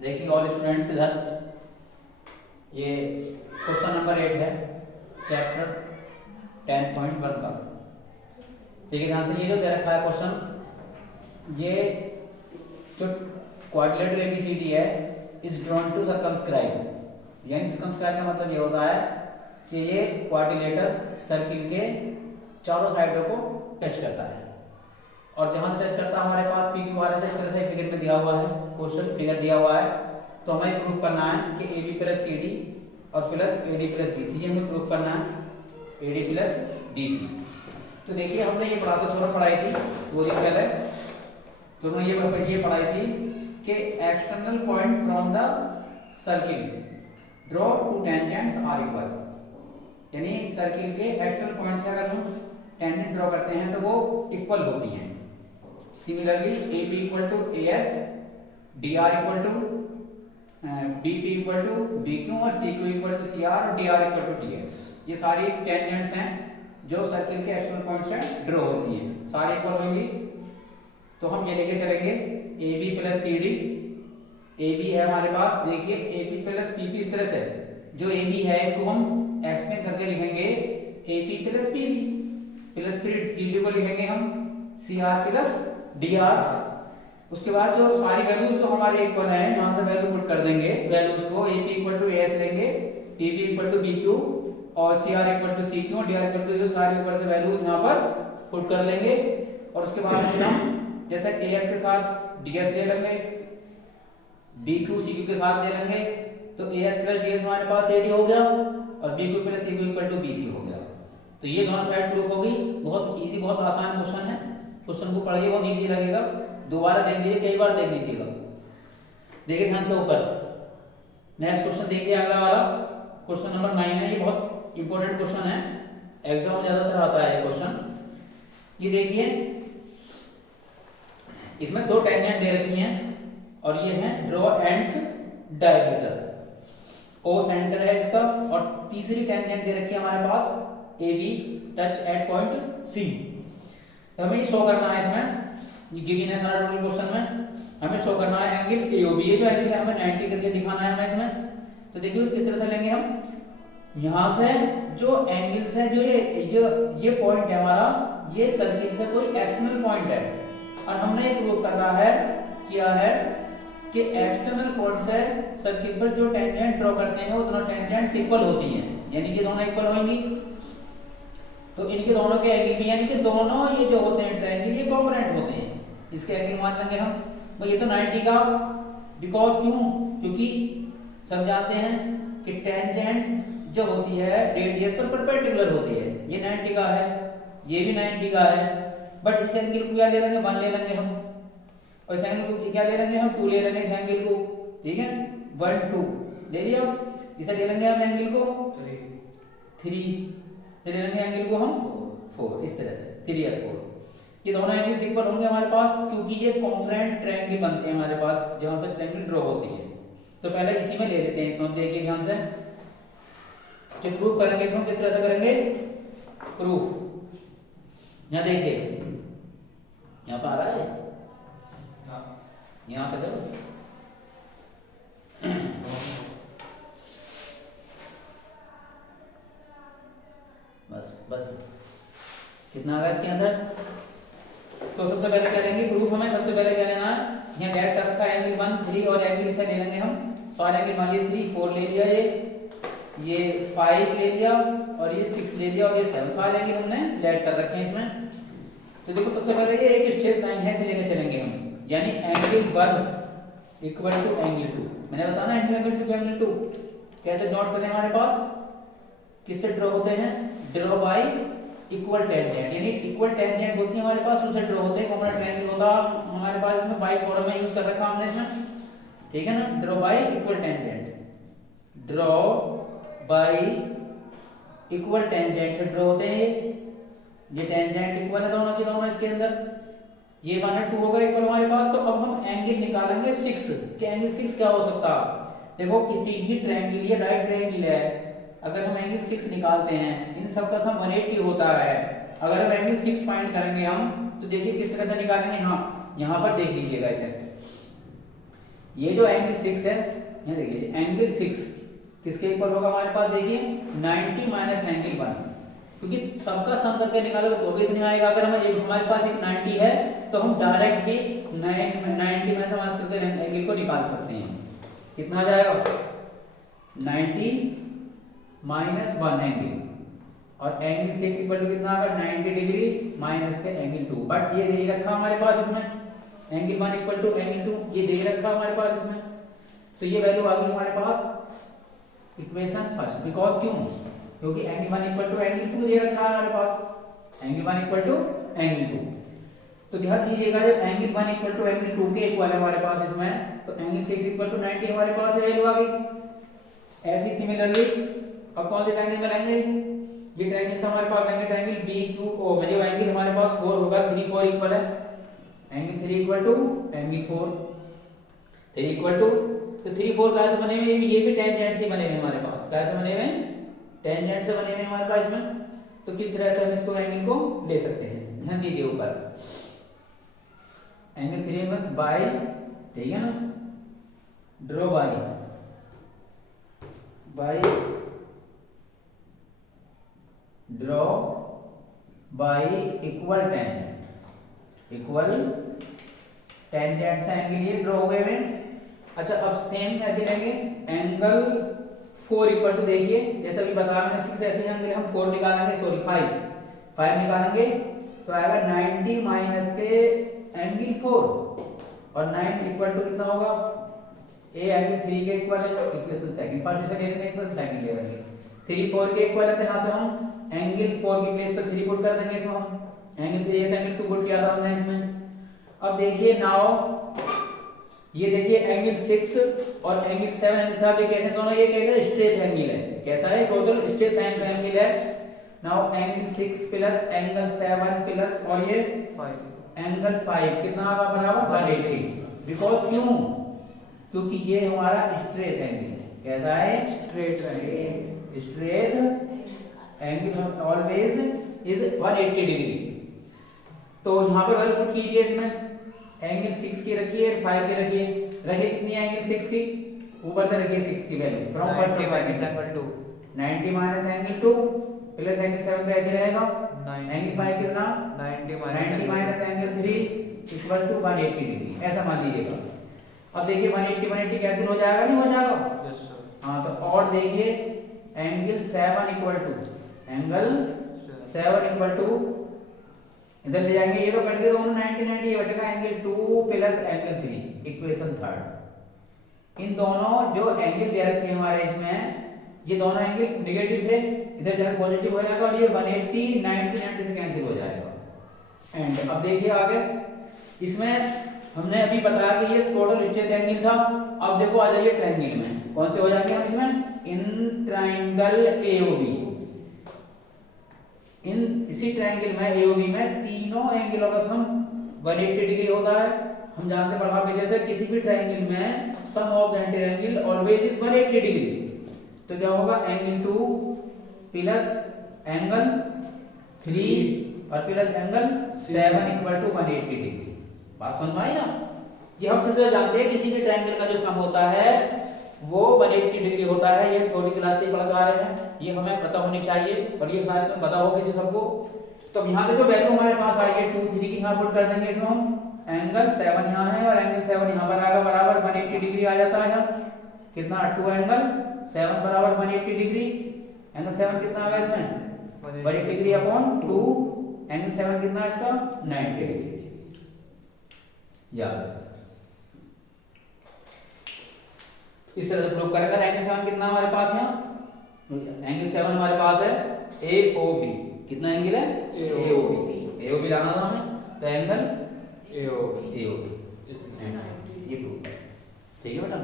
देखिए all students इधर ये क्वेश्चन नंबर 8 है चैप्टर 10.1 का। देखिए ध्यान से, ये जो दे रखा है क्वेश्चन, ये जो क्वाड्रिलेटरल एबीसीडी है इज ड्रॉन टू सर्कमस्क्राइब, यानी सर्कमस्क्राइब का मतलब ये होता है कि ये क्वाड्रिलेटर सर्किल के चारों साइडों को टच करता है, और जहां से टच करता है हमारे पास पी क्यू आर एस इस तरह से फिगर में दिया हुआ है, क्वेश्चन फिगर दिया हुआ है। तो हमें प्रूव करना है कि A B plus C D और plus A D plus B C, ये हमें प्रूव करना है A D plus B C. तो देखिए हमने ये पढ़ा था, थोड़ा पढ़ाई थी वो दिन पहले, तो हमने ये पढ़ाई थी कि external point from the circle draw two tangents are equal, यानी सर्किल के एक्सटर्नल पॉइंट्स से अगर हम टेंजेंट ड्रॉ करते हैं तो वो इक्वल होती हैं। Similarly A P equal to A S, D R equal to D P equal to B Q और C Q equal to C R और D R equal to D S. ये सारी टेंजेंट्स हैं जो circle के external point से draw होती हैं, सारी इक्वल होंगी। तो हम ये लेके चलेंगे A B plus C D, A B है हमारे पास, देखिए A P plus P P, इस तरह से जो ए बी है इसको हम एक्स में करके लिखेंगे A P plus P B, plus फिर सी डी को लिखेंगे हम C R plus D R. उसके बाद जो सारी वैल्यूज जो हमारे इक्वल हैं यहाँ से वैल्यू पुट कर देंगे, वैल्यूज को A P equal to A S लेंगे, P B equal to B Q और C R equal to C Q और डी आर इक्वल टू, जो सारी ऊपर से वैल्यूज यहाँ पर पुट कर लेंगे। और उसके बाद हम जैसे ए एस के साथ डी एस ले लेंगे, बी क्यू सी क्यू के साथ ले लेंगे, तो A S plus D S हमारे पास ए डी हो गया और B Q plus C Q equal to B C हो गया। तो ये दोनों साइड प्रूफ होगी। बहुत इजी, बहुत आसान क्वेश्चन है, क्वेश्चन को पढ़िए बहुत इजी लगेगा, दोबारा देख लीजिए, कई बार देख लीजिएगा। देखिए ध्यान से ऊपर नेक्स्ट क्वेश्चन देखिए, अगला वाला क्वेश्चन नंबर 9 है। ये बहुत इंपॉर्टेंट क्वेश्चन है, एग्जाम में ज्यादातर आता है ये क्वेश्चन। ये देखिए इसमें दो टेंजेंट दे रखी हैं और ये है draw ends diameter, O center है इसका, और तीसरी टेंजेंट दे रखी है हमारे पास A B touch at point C. तो हमें ये शो करना है, इसमें ये गिवन है सारा टोटल क्वेश्चन में, हमें शो करना है एंगल एओबी, ये जो एंगल है हमें 90 करके दिखाना है हमें इसमें। तो देखिए किस तरह से लेंगे हम, यहाँ से जो एंगल्स है, जो ये पॉइंट है हमारा, ये सर्किल से कोई एक्सटर्नल पॉइंट है, और हमने ये प्रूव करना है किया है कि एक्सटर्नल पॉइंट से सर्किल पर जो टेंजेंट ड्रॉ करते हैं वो दोनों टेंजेंट्स इक्वल होती हैं, यानी कि दोनों इक्वल होंगी। तो इनके दोनों के एंगल भी, यानी कि दोनों ये जो होते हैं ट्रायंगल, ये कॉन्ग्रुएंट होते हैं। इसके एंगल मान लेंगे हम, तो ये तो 90 का, बिकॉज क्यों, क्योंकि सब जानते हैं कि टेंजेंट जो होती है रेडियस पर परपेंडिकुलर होती है, ये 90 का है, ये भी 90 का है, बट इस एंगल को क्या ले लेंगे, 1 ले लेंगे हम, और इस एंगल को क्या ले लेंगे हम, 2 ले लेंगे इस एंगल को, ठीक है, 1 2 ले लिया। इसे ले लेंगे हम एंगल को 3 ले लेंगे, एंगल को हम 4, इस तरह से 3 और 4, ये दोनों एंगल्स इक्वल होंगे हमारे पास, क्योंकि ये कॉन्ग्रुएंट ट्रायंगल बनते हैं हमारे पास जहां से ट्रायंगल ड्रॉ होती है। तो पहले इसी में ले लेते हैं, इसमें देखिए ध्यान से, जो प्रूफ करेंगे इसमें किस तरह से करेंगे प्रूफ। यहाँ देखिए, यहाँ पर आ रहा है, यहाँ पे चलो बस कितना आ गया इसके अंदर। तो सबसे पहले क्या लेंगे प्रूफ, हमें सबसे पहले क्या लेना है, यहाँ डेट कर रखा है एंगल 1 3 और एंगल से ले लेंगे हम सारे एंगल, मान लिए 3 4 ले लिया, ये 5 ले लिया और ये 6 ले लिया और ये 7, सारे एंगल हमने लेट कर रखे हैं इसमें। तो देखो सबसे पहले ये एक स्ट्रेट लाइन है, इसे लेके चलेंगे हम, यानी एंगल 1 इक्वल टू एंगल 2, मैंने बताना एंगल 2 एंगल 2 कैसे नोट करें, हमारे पास किससे ड्रॉ होते हैं, ड्रॉ बाय इक्वल टेंजेंट, यानी इक्वल टेंजेंट होती है हमारे पास, उससे ड्रॉ होते हैं, कॉमन ट्रायंगल होता हमारे पास, इसमें बाय थोड़ा में यूज कर रखा हमने इसमें, ठीक है ना, draw y equal tangent, draw y equal tangent से ड्रॉ होते हैं ये टेंजेंट इक्वल है दोनों के दोनों, इसके अंदर ये 1 और 2 होगा इक्वल हमारे पास। तो अब हम एंगल निकालेंगे 6 कि एंगल 6 क्या हो सकता है। देखो किसी भी ट्रायंगल, ये राइट ट्रायंगल है, अगर हम एंगल 6 निकालते हैं, इन सब का सम 180 होता है, अगर हम एंगल 6 फाइंड करेंगे हम, तो देखिए किस तरह से निकालेंगे, हाँ यहाँ पर देख लीजिएगा इसे, ये जो एंगल 6 है, ये देखिए एंगल 6 किसके इक्वल होगा हमारे पास, देखिए 90 माइनस एंगल 1, क्योंकि सबका सम करके निकालोगे तो भी इतने आएगा। अगर हमारे पास एक 90 है तो हम डायरेक्ट भी 90 में से माइनस करके एंगल को निकाल सकते हैं। कितना आ जाएगा, 90 माइनस 1 एंगल, और एंगल 6 इक्वल टू कितना आएगा, 90 डिग्री माइनस के एंगल 2। बट ये दे रखा हमारे पास इसमें एंगल 1 इक्वल टू एंगल 2, ये दे रखा हमारे पास इसमें, तो ये वैल्यू आ गई हमारे पास इक्वेशन फर्स्ट। बिकॉज क्यों, क्योंकि एंगल 1 इक्वल टू एंगल 2 दे रखा है हमारे पास, एंगल 1 इक्वल टू एंगल 2। तो ध्यान दीजिएगा, जब एंगल 1 इक्वल टू एंगल 2 के इक्वल है हमारे पास इसमें, तो एंगल 6 इक्वल टू 90 हमारे पास वैल्यू आ गई। ऐसी सिमिलरली अब कौन से ट्रायंगल में लेंगे, ये ट्रायंगल था हमारे पास, लेंगे ट्रायंगल BQO, जो एंगल हमारे पास 4 होगा, 3 4 इक्वल है, angle 3 equal to angle 4, 3 equal to, तो 3 4 कैसे बने हुए, ये भी टेंजेंट से बने हुए हमारे पास, कैसे बने हुए, टेंजेंट से बने हुए हमारे पास इसमें। तो किस तरह से हम इसको एंगल को ले सकते हैं, ध्यान दीजिए ऊपर एंगल 3 बस बाय, ठीक है ना, draw bye draw y equal tangent से एंगल ये ड्रॉ हुए में। अच्छा, अब सेम ऐसे लेंगे एंगल 4 इक्वल टू, देखिए जैसा भी बता रहे हैं 6, ऐसे एंगल हम 4 निकालेंगे, सॉरी 5 निकालेंगे, तो आएगा 90 माइनस के एंगल 4, और 9 इक्वल टू कितना होगा, ए एंगल 3 के इक्वल है, इक्वेशन सेकंड, फर्स्ट से ले लेंगे इक्वेशन सेकंड ले लेंगे, 3 4 के इक्वल है, तो यहां से हम एंगल 4 की प्लेस पर 3 पुट कर देंगे, इसमें हम एंगल 3 से एंगल 2 पुट किया था हमने इसमें। अब देखिए नाउ ये देखिए एंगल 6 और एंगल 7 एंगल साहब, ये कैसे दोनों, ये कैसे स्ट्रेट एंगल है, कैसा है, टोटल स्ट्रेट एंगल है। Now angle 6 plus angle 7 plus और ये एंगल 5 कितना आएगा, बराबर 180। बिकॉज क्यों, क्योंकि ये हमारा स्ट्रेट एंगल है, कैसा है, straight angle always is 180 degree. तो यहाँ पर वैल्यू पुट कीजिए, इसमें एंगल 6 की रखिए, 5 की रखिए, कितनी है एंगल 6 की, ऊपर से रखिए 6 की value, from first angle 2, 90 minus angle 2 plus angle 7 तो ऐसे रहेगा, एंगल 5 कितना, 90 minus angle 3 equal to 180 degree, ऐसा मान लीजिएगा। अब देखिए 180 कैंसिल हो जाएगा, नहीं हो जाएगा, हाँ, तो और देखिए एंगल 7 इक्वल टू इधर ले जाएंगे, ये तो कट गए दोनों 90 ये बचेगा angle 2 plus angle 3, equation third. इन दोनों जो एंगल दे रखे हैं हमारे इसमें, ये दोनों एंगल नेगेटिव थे, इधर जाकर पॉजिटिव हो जाएगा, और ये 180 90 से कैंसिल हो जाएगा। एंड अब देखिए आगे, इसमें हमने अभी बताया कि ये टोटल स्ट्रेट एंगल था। अब देखो आ जाइए ट्रायंगल में, कौन से हो जाएंगे हम इसमें, इन ट्रायंगल AOB, इसी ट्रायंगल में AOB में तीनों एंगलों का सम 180 डिग्री होता है। हम जानते पढ़ा के जैसे किसी भी ट्रायंगल में sum of the triangle always is 180 degree. तो क्या होगा, एंगल 2 प्लस एंगल 3 और plus angle 7 equal to 180 degree. बात समझ में आई ना, ये हम सीधे जानते हैं किसी भी ट्रायंगल का जो सम होता है वो 180 डिग्री होता है। ये छोटी क्लास से पढ़ा आ रहे हैं, ये हमें पता होनी चाहिए, और ये बात में पता हो किसी सबको। तो यहाँ देखो वैल्यू हमारे पास आई है 2 3 की, यहाँ पुट कर देंगे इसमें हम, एंगल 7 यहाँ है और एंगल 7 यहाँ पर आएगा, बराबर 180 डिग्री आ जाता है। कितना, 2 एंगल 7 बराबर 180 डिग्री, एंगल 7 कितना आ गया इसमें 180 डिग्री अपॉन 2, एंगल 7 कितना है इसका 90 डिग्री। याद है इस तरह से प्रूव करेंगे। एंगल 7 कितना हमारे पास है, एंगल 7 हमारे पास है AOB, कितना एंगल है AOB लाना था हमें, तो एंगल AOB ये प्रूव, ठीक है बेटा।